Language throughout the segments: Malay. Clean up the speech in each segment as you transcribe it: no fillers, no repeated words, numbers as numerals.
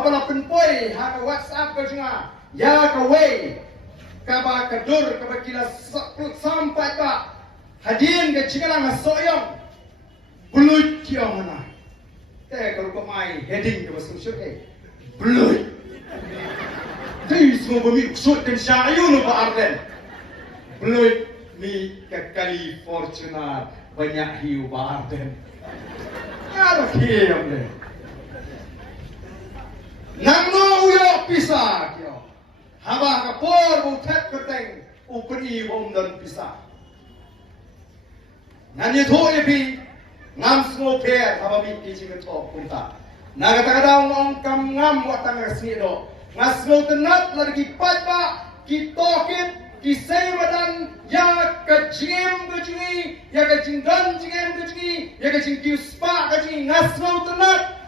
habala penpoi ha WhatsApp ke junga ya ke way kaba kedur kaba kila sampai ka hadin ke cingala ngasoyong bluit kiong mana te kalau kau mai heading ke basum syurga bluit tu semua bumi sud dan syayun ba arden bluit mi ke kali Fortuner banyak hiu ba arden ada kiam le nang no yo pisah kyo haba ka por bu thet keteng upri bom dan pisah nani tho ye pi ngam smo per haba mi ki jing tho punta naga ta daw ngom kam ngam watang resmi do ngasmo tenat lagi patba ki tokit ki seimadan ya ka jim gujingi ya ka jingdan jingem gujingi ya ka jing ki spa gujingi ngasmo tenat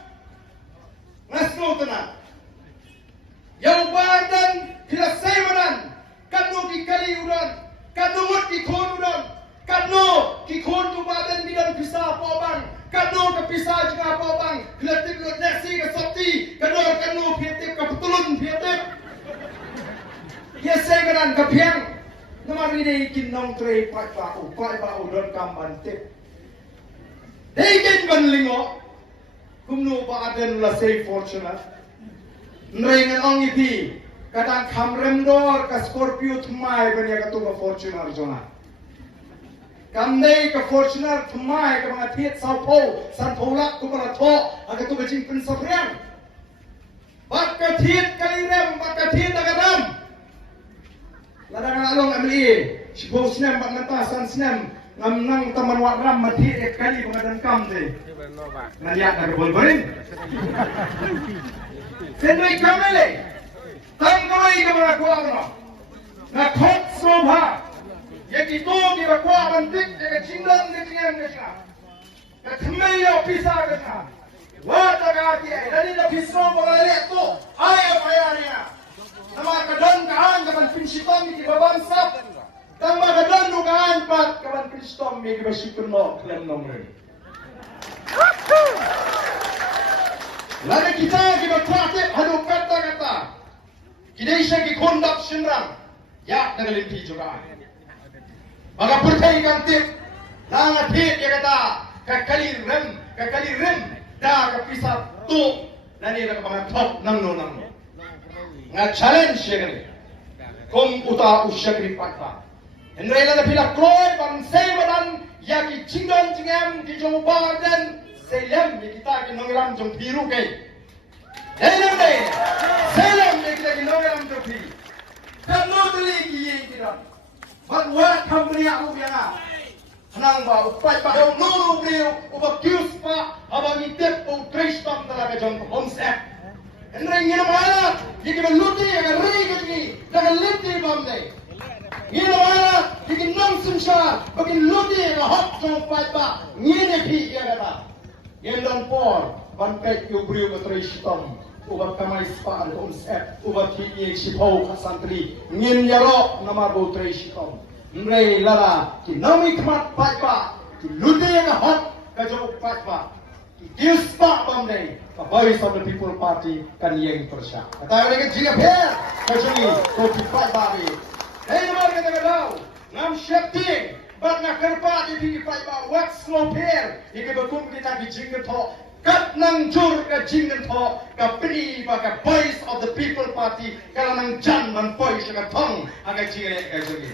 yang badan kila seimadan kanu ki kali udan kanu mut ki khon udan kanu ki khon tu badan bidan pisah pobang kanu ke pisah juga pobang kila tikut nasi ke sopti kanu pietip ke petulun pietip ya seimadan ke piang nama ini kinong trei pat ba udan kamban tip deikin ban lingo kumno badan la sei Fortuner nrengan ong ipi kadang kamrem dor ka Scorpio thmai bania ka tunga Fortuner jona kamnei ka Fortuner thmai ka mga thiet sao po san thola ku para tho aga tu bajing pin sapriang bak ka thiet kalirem bak ka thiet agadam ladang along amli sibo snem bak ngata san snem ngam nang taman wakram mati ek kali pengadan kam de ngaliat na bolborin sendiri kamele tang kamai ke mga kuwa no na khot sobha yaki to ki ba kuwa bantik ke chingdan ke chingam ke cha ka thmei yo pisa ke cha wa ta ga ti dani na piso ba le to ay ya nama ka don ka an ka ban pinsitom ki baban sap tang ba ka don ka an pat ka ban pinstom mi ke ba sikun no klem no re lalu kita praktek hadu kata-kata kita isya ki kondak sinrang ya dengan limpi juga maka percaya kantip langa tip ya kata kakali rem dah kepisah tu nani nak bangat top nang no nga challenge ya kali kom uta usyakri patpa hendrai la pila kroy bang sei badan ya ki cingdan cingam ki jong badan selam ni kita ki nongram jong biru kai selam ni kita ki nongram jong biru kan no tuli ki yin kita but what company aku bianga hanang ba upai ba yo no biru uba kius pa abang itep o trace tam talaga jong homset endrai ngina mala ki ki luti ya ri ki daga luti bamde ngina mala ki nong simsha bagi luti ya hot jong pai ba ngine pi ya kata Yendon por banpet yubriu betrishtom ubat kamai spa al konsep ubat hiye sipau kasantri ngin yaro nama bo trishtom ngrei lara ki nami kmat paipa ki lude ka hot ka jo paipa ki dispa bamdei ka voice of the people party kan yeng persya kata lagi jia pher ka joni ko ki paipa bi hey namar ka daw ngam shepting Bak nak kerpa di bini pai ba wax slow pair ike bekum kita di jinggen tho kat nang jur ka jinggen tho ka pri ba ka voice of the people party kala nang jan man poi ka thong aga jingre ka jogi